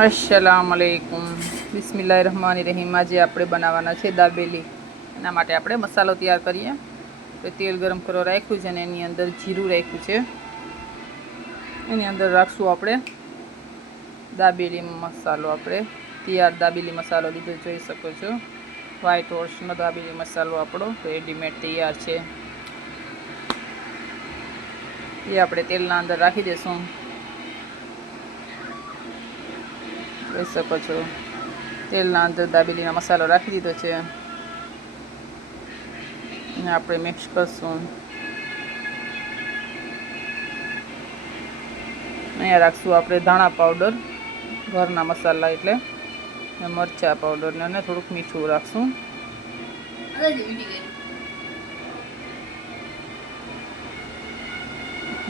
अस्सलामुअलैकुम बिस्मिल्लाहिर्रहमानिर्रहीम। आज આપણે બનાવવાના છે દાબેલી। એના માટે આપણે મસાલો તૈયાર કરીએ। તો તેલ ગરમ કરવા રાખ્યું છે અને એની અંદર જીરું રાખ્યું છે। એની અંદર રાખશું આપણે દાબેલી મસાલો। આપણે તૈયાર દાબેલી મસાલો લીધો જોઈ શકો છો। વ્હાઈટ હોર્સનો દાબેલી મસાલો આપણો રેડીમેડ તૈયાર છે। એ આપણે તેલના અંદર રાખી દઈશું। જોઈ શકો છો તેલના અંદર દાબેલીનો મસાલો રાખી દીધો છે અને આપણે મિક્સ કરશું। અહીંયા રાખશું આપણે ધાણા પાવડર, ઘરના મસાલા એટલે મરચાં પાવડર ને થોડુંક મીઠું રાખશું।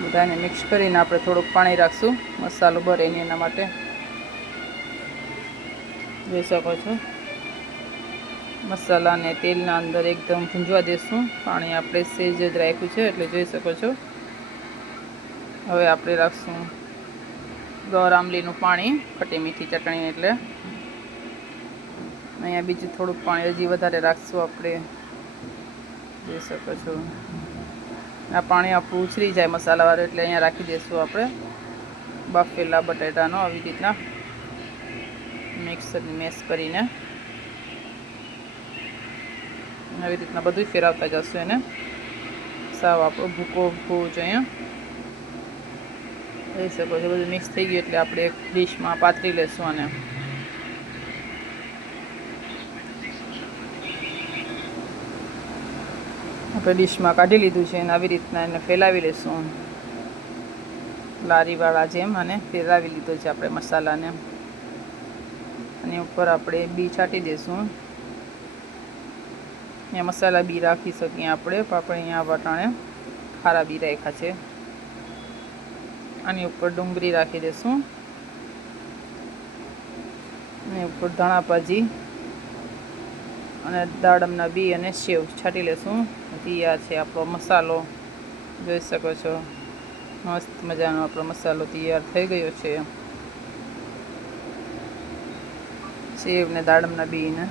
બધાને મિક્સ કરીને આપણે થોડુંક પાણી રાખશું મસાલો ભરે નહીં એના માટે। જોઈ શકો છો મસાલાને તેલના અંદર એકદમ ભૂંજવા દેશું। પાણી આપણે સેજ જ રાખ્યું છે એટલે જોઈ શકો છો। હવે આપણે રાખશું ગોળ આમલીનું પાણી, ખટી મીઠી ચટણી એટલે। અહીંયા બીજું થોડુંક પાણી હજી વધારે રાખશું આપણે। જોઈ શકો છો આ પાણી આપણું ઉછળી જાય મસાલાવાળું એટલે અહીંયા રાખી દઈશું આપણે બાફેલા બટાટાનો આવી રીતના મિક્સર મેશ કરીને આવી રીતના બધું ફેરવતા જશું એને। સાવ આપણો ભૂકો હોવો જોઈએ। જોઈ શકો છો બધું મિક્સ થઈ ગયું એટલે આપણે એક ડીશમાં પાથરી લેશું અને આપણે ડીશમાં કાઢી લીધું છે અને આવી રીતના એને ફેલાવી લેશું લારીવાળા જેમ। અને ફેરવી લીધો છે આપણે મસાલાને। અને ઉપર આપણે બી છાંટી દઈશું। અહીંયા મસાલા બી રાખી શકીએ આપણે, પણ આપણે અહીંયા વટાણે ખારા બી રાખ્યા છે। આની ઉપર ડુંગળી રાખી દઈશું અને ઉપર ધાણા ભાજી અને દાડમના બી અને સેવ છાંટી લેશું। તૈયાર છે આપણો મસાલો। જોઈ શકો છો મસ્ત મજાનો આપણો મસાલો તૈયાર થઈ ગયો છે। સેવ ને દાડમના બીને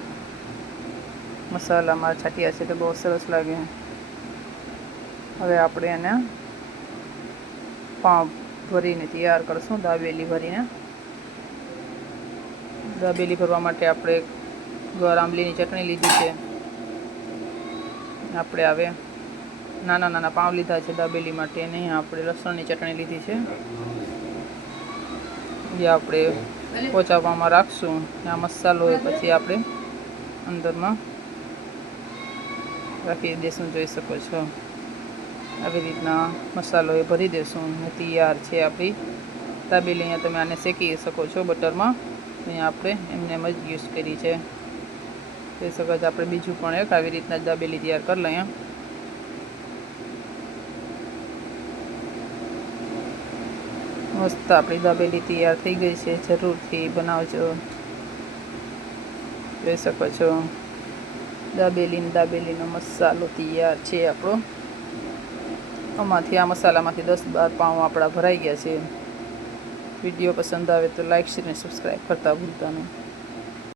મસાલામાં છાંટ્યા છે તો બહુ સરસ લાગે। હવે આપણે એને પાઉં ભરીને તૈયાર કરશું, દાબેલી ભરીને। દાબેલી ભરવા માટે આપણે ગોળ આમલીની ચટણી લીધી છે। આપણે હવે નાના નાના પાઉં લીધા છે દાબેલી માટે, અને અહીંયા આપણે લસણની ચટણી લીધી છે જે આપણે પોચાવવામાં રાખશું। આ મસાલો હોય પછી આપણે અંદરમાં રાખી દઈશું। જોઈ શકો છો આવી રીતના મસાલો એ ભરી દઈશું અને તૈયાર છે આપણી દાબેલી। અહીંયા તમે આને શેકી શકો છો બટરમાં। અહીંયા આપણે એમને એમ જ યુઝ કરી છે। જોઈ શકો છો આપણે બીજું પણ એક આવી રીતના જ દાબેલી તૈયાર કરી લઈએ। મસ્ત આપણી દાબેલી તૈયાર થઈ ગઈ છે, જરૂરથી બનાવજો। જોઈ શકો છો દાબેલીનો મસાલો તૈયાર છે આપણો। આ મસાલામાંથી 10-12 પાઉં આપણા ભરાઈ ગયા છે। વિડીયો પસંદ આવે તો લાઈક, શેર અને સબસ્ક્રાઈબ કરતા ભૂલતા નહીં।